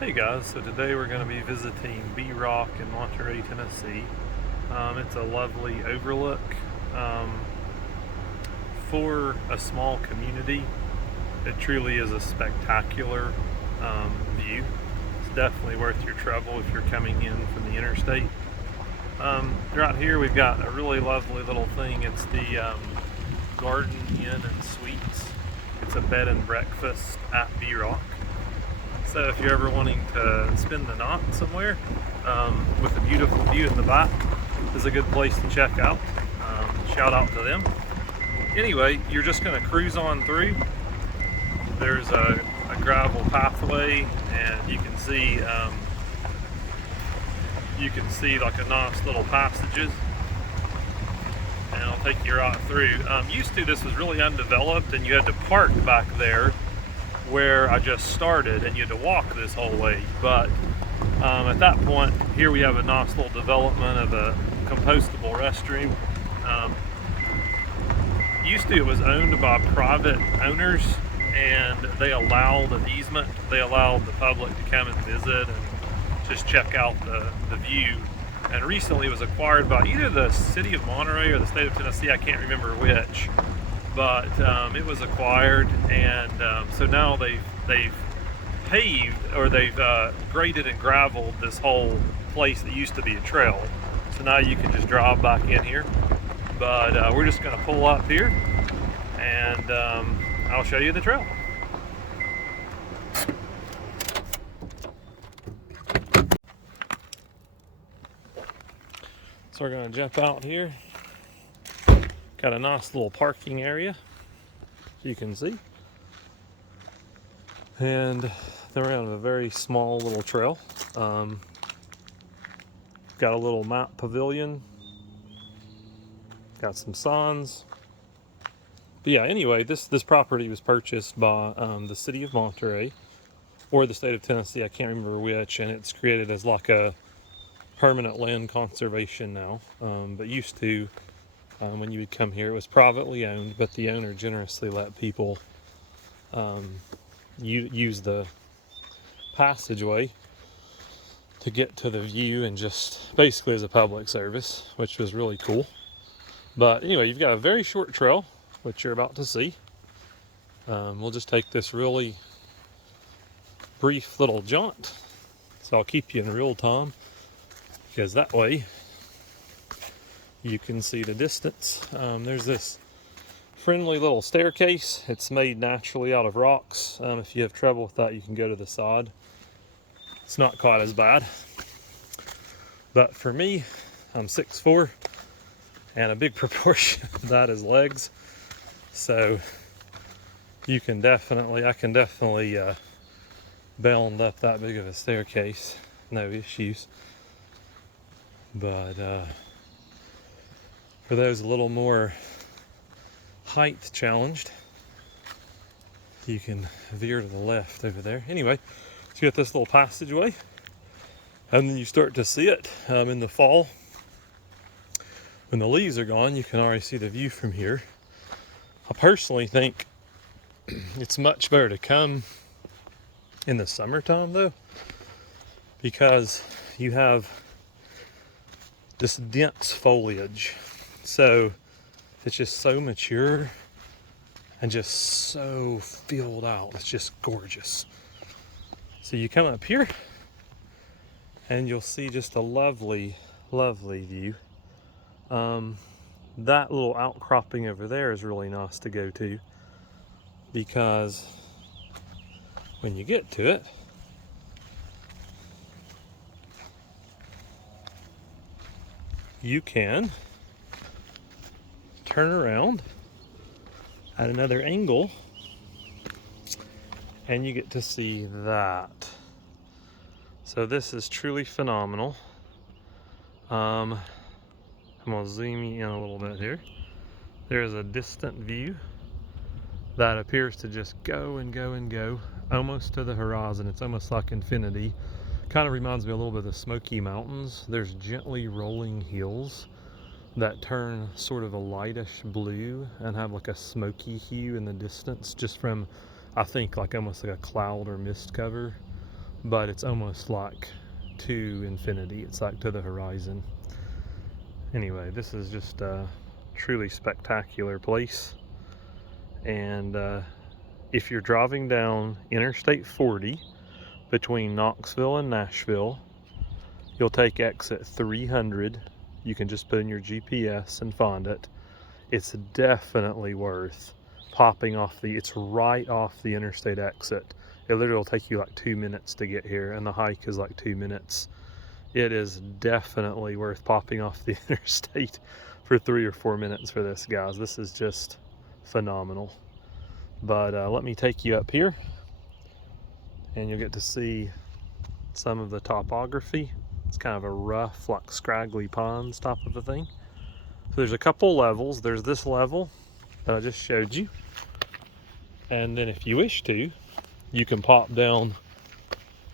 Hey guys, so today we're going to be visiting B-Rock in Monterey, Tennessee. It's a lovely overlook um, for a small community. It truly is a spectacular view. It's definitely worth your trouble if you're coming in from the interstate. Right here we've got a really lovely little thing. It's the Garden Inn and Suites. It's a bed and breakfast at B-Rock. So if you're ever wanting to spend the night somewhere with a beautiful view in the back, is a good place to check out. Shout out to them. Anyway, you're just going to cruise on through. There's a gravel pathway, and you can see like a nice little passages, and I'll take you right through. Used to, this was really undeveloped, and you had to park back there where I just started, and you had to walk this whole way. But at that point, here we have a nice little development of a compostable restroom. Used to, it was owned by private owners, and they allowed an easement. They allowed the public to come and visit and just check out the view. And recently it was acquired by either the city of Monterey or the state of Tennessee, I can't remember which. But it was acquired, and so now they've paved, or they've graded and graveled this whole place that used to be a trail. So now you can just drive back in here. But we're just going to pull up here, and I'll show you the trail. So we're going to jump out here. Got a nice little parking area, you can see. And then we're on a very small little trail. Got a little map pavilion. Got some signs. But yeah, anyway, this property was purchased by the city of Monterey or the state of Tennessee, I can't remember which, and it's created as like a permanent land conservation now. But used to, when you would come here, it was privately owned, but the owner generously let people use the passageway to get to the view, and just basically as a public service, which was really cool. But anyway, you've got a very short trail, which you're about to see. We'll just take this really brief little jaunt, so I'll keep you in real time, because that way you can see the distance. There's this friendly little staircase. It's made naturally out of rocks. If you have trouble with that, you can go to the side. It's not quite as bad. But for me, I'm 6'4", and a big proportion of that is legs. So I can definitely bound up that big of a staircase, no issues. But for those a little more height challenged, you can veer to the left over there. Anyway, so you got this little passageway, and then you start to see it in the fall. When the leaves are gone, you can already see the view from here. I personally think it's much better to come in the summertime though, because you have this dense foliage. So it's just so mature and just so filled out. It's just gorgeous. So you come up here and you'll see just a lovely, lovely view. That little outcropping over there is really nice to go to, because when you get to it, you can turn around at another angle, and you get to see that. So this is truly phenomenal. I'm gonna zoom you in a little bit here. There's a distant view that appears to just go and go and go almost to the horizon. It's almost like infinity. Kind of reminds me a little bit of the Smoky Mountains. There's gently rolling hills that turn sort of a lightish blue and have like a smoky hue in the distance, just from, I think, like almost like a cloud or mist cover but it's almost like to infinity. It's like to the horizon. Anyway, this is just a truly spectacular place. And if you're driving down Interstate 40 between Knoxville and Nashville, you'll take exit 300. You can just put in your GPS and find it. It's definitely worth popping off it's right off the interstate exit. It literally will take you like 2 minutes to get here, and the hike is like 2 minutes. It is definitely worth popping off the interstate for 3 or 4 minutes for this, guys. This is just phenomenal. But let me take you up here, and you'll get to see some of the topography. It's kind of a rough, like scraggly ponds type of a thing. So there's a couple levels. There's this level that I just showed you. And then if you wish to, you can pop down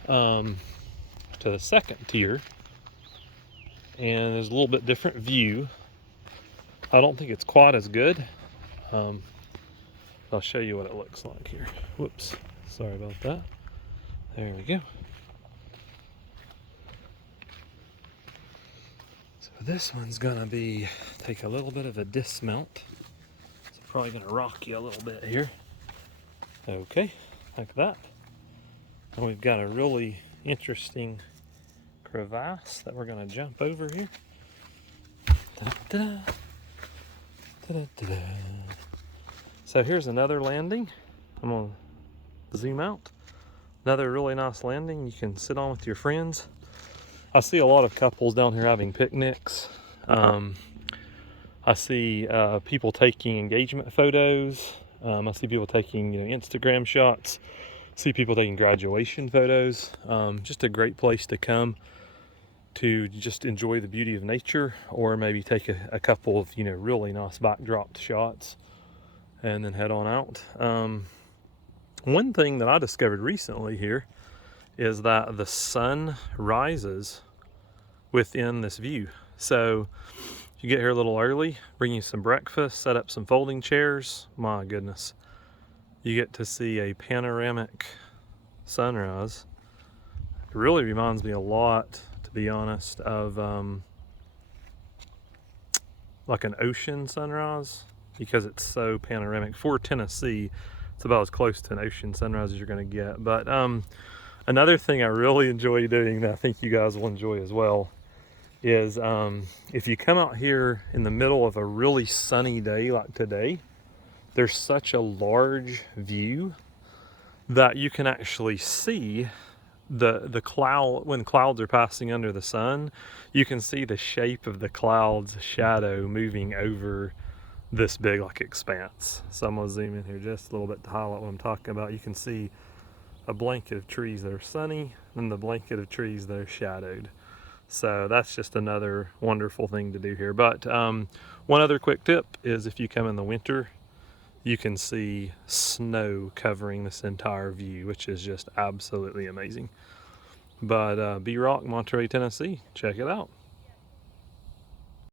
to the second tier. And there's a little bit different view. I don't think it's quite as good. I'll show you what it looks like here. Whoops, sorry about that. There we go. So this one's gonna take a little bit of a dismount. It's probably gonna rock you a little bit here. Okay, like that. And we've got a really interesting crevasse that we're gonna jump over here. Da-da-da. Da-da-da-da. So here's another landing. I'm gonna zoom out. Another really nice landing you can sit on with your friends. I see a lot of couples down here having picnics. I see people taking engagement photos. I see people taking Instagram shots. I see people taking graduation photos. Just a great place to come to just enjoy the beauty of nature, or maybe take a couple of really nice backdropped shots and then head on out. One thing that I discovered recently here is that the sun rises within this view. So you get here a little early, bring you some breakfast, set up some folding chairs. My goodness, you get to see a panoramic sunrise. It really reminds me a lot, to be honest, of like an ocean sunrise, because it's so panoramic. For Tennessee, it's about as close to an ocean sunrise as you're going to get. But another thing I really enjoy doing that I think you guys will enjoy as well is if you come out here in the middle of a really sunny day like today, there's such a large view that you can actually see the cloud. When clouds are passing under the sun, you can see the shape of the cloud's shadow moving over this big like expanse. So I'm gonna zoom in here just a little bit to highlight what I'm talking about. You can see a blanket of trees that are sunny and the blanket of trees that are shadowed. So that's just another wonderful thing to do here. But one other quick tip is, if you come in the winter, you can see snow covering this entire view, which is just absolutely amazing. But B-Rock, Monterey, Tennessee, check it out.